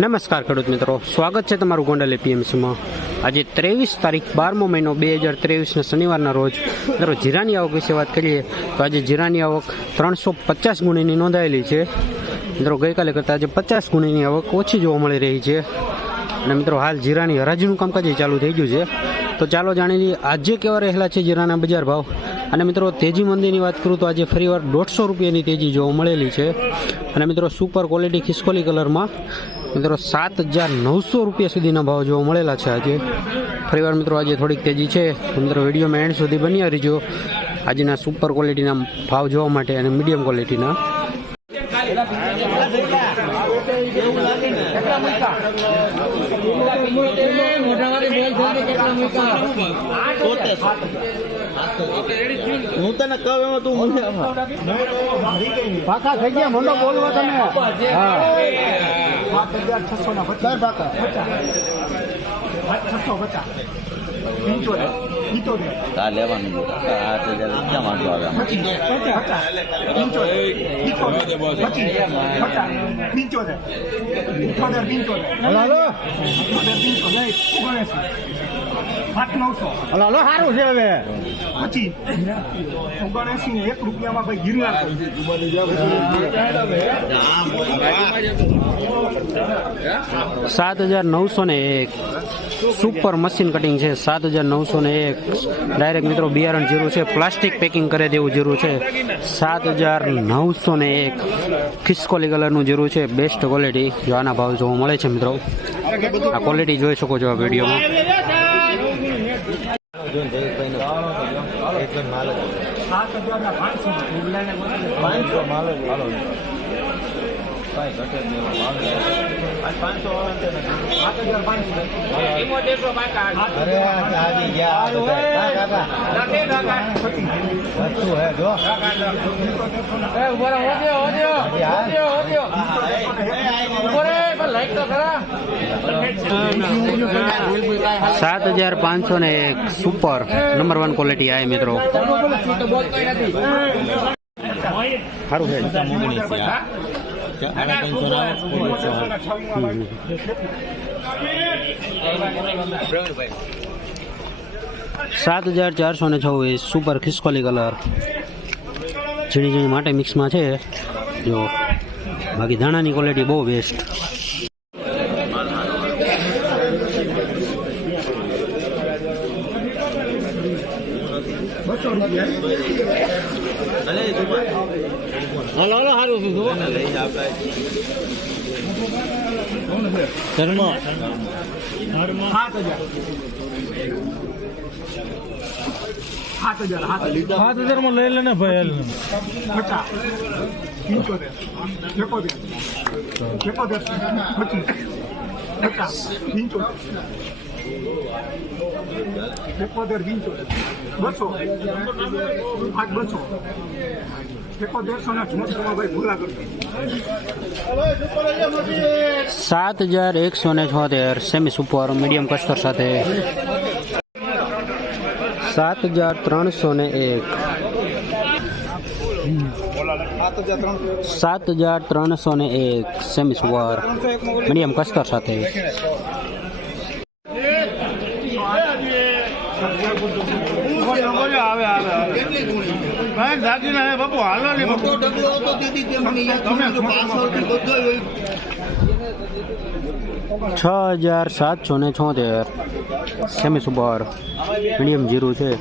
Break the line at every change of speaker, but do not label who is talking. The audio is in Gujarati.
નમસ્કાર ખેડૂત મિત્રો. સ્વાગત છે તમારું ગોંડલ એપીએમસીમાં આજે ત્રેવીસ તારીખ બારમો મહિનો બે હજાર ત્રેવીસના શનિવારના રોજ. મિત્રો, જીરાની આવક વિશે વાત કરીએ તો આજે જીરાની આવક ત્રણસો પચાસ ગુણીની નોંધાયેલી છે. મિત્રો, ગઈકાલે કરતાં આજે પચાસ ગુણીની આવક ઓછી જોવા મળી રહી છે. અને મિત્રો, હાલ જીરાની હરાજીનું કામકાજ ચાલુ થઈ ગયું છે. તો ચાલો જાણી લઈએ, આજે કેવા રહેલા છે જીરાના બજાર ભાવ? અને મિત્રો, તેજી મંદીની વાત કરું તો આજે ફરીવાર દોઢસો રૂપિયાની તેજી જોવા મળેલી છે. અને મિત્રો, સુપર ક્વોલિટી ખિસકોલી કલરમાં મિત્રો સાત હજાર નવસો રૂપિયા સુધીના ભાવ જોવા મળેલા છે આજે. ફરીવાર મિત્રો આજે થોડીક તેજી છે. મિત્રો વિડીયોમાં એન્ડ સુધી બન્યા રહીજો. આજના સુપર ક્વોલિટીના ભાવ જોવા માટે અને મીડિયમ ક્વોલિટીના
હું તને કહું એમાં તું મને
પાકા થઈ ગયા મને બોલવા તમે. હા. પાંચ હજાર છસો ના પચાસ પાકા છસો પચાસ પંચોતેર પિત્તોતેર
તાર લેવાનું આઠ હજાર ક્યાં વાંધો આવે?
પચીસ પચાસ પંચોતેર પચીસ પચાસ પંચોતેર પંચોતેર પંચોતેર નવસો. હલાલો સારું છે હવે. પછી ઓગણસી ને એક રૂપિયામાં ભાઈ ગિરનાર
સાત હજાર નવસો ને એક. સુપર મશીન કટિંગ છે સાત હજાર નવસો ને એક. ડાયરેક્ટ મિત્રો બિયારણ જીરું છે પ્લાસ્ટિક પેકિંગ કરે તેવું જરૂર છે. સાત હજાર નવસો ને એક. ખિસ્કોલી કલરનું જરૂર છે બેસ્ટ ક્વોલિટી જો આના ભાવ જોવા મળે છે મિત્રો. આ ક્વોલિટી જોઈ શકો છો આ વિડીયોમાં
પાંચસો
માલ. વસ્તુ હે જો.
સાત હજાર પાંચસો ને એક સુપર નંબર વન ક્વોલિટી આય મિત્રો. સારું છે. સાત હજાર ચારસો ને છવ્વીસ સુપર ખિસકોલી કલર. ઝીણી ઝીણી માટે મિક્સમાં છે. જો બાકી ધાણાની ક્વોલિટી બહુ બેસ્ટ
સાત હજાર સાત હજાર સાત હજારમાં લઈ લેને ભાઈ પચાસ પંચોતેર એકોતેર એકોતેર પચીસ પચાસ પંચોતેર એકોતેર પંચોતેર બસો. આઠ બસો. એકોતેરસો ના ચોસઠમાં ભાઈ ભૂલા કરતી
સાત હજાર એકસો ને છોતેર, સેમી સુપર, મીડિયમ કસ્તર સાથે. સાત હજાર ત્રણસો ને એક. સાત હજાર ત્રણસો ને એક, સેમી સુપર, મીડિયમ કસ્તર સાથે. છ હજાર સાતસો ને છોતેર. Semi super. મીડિયમ જીરું છે.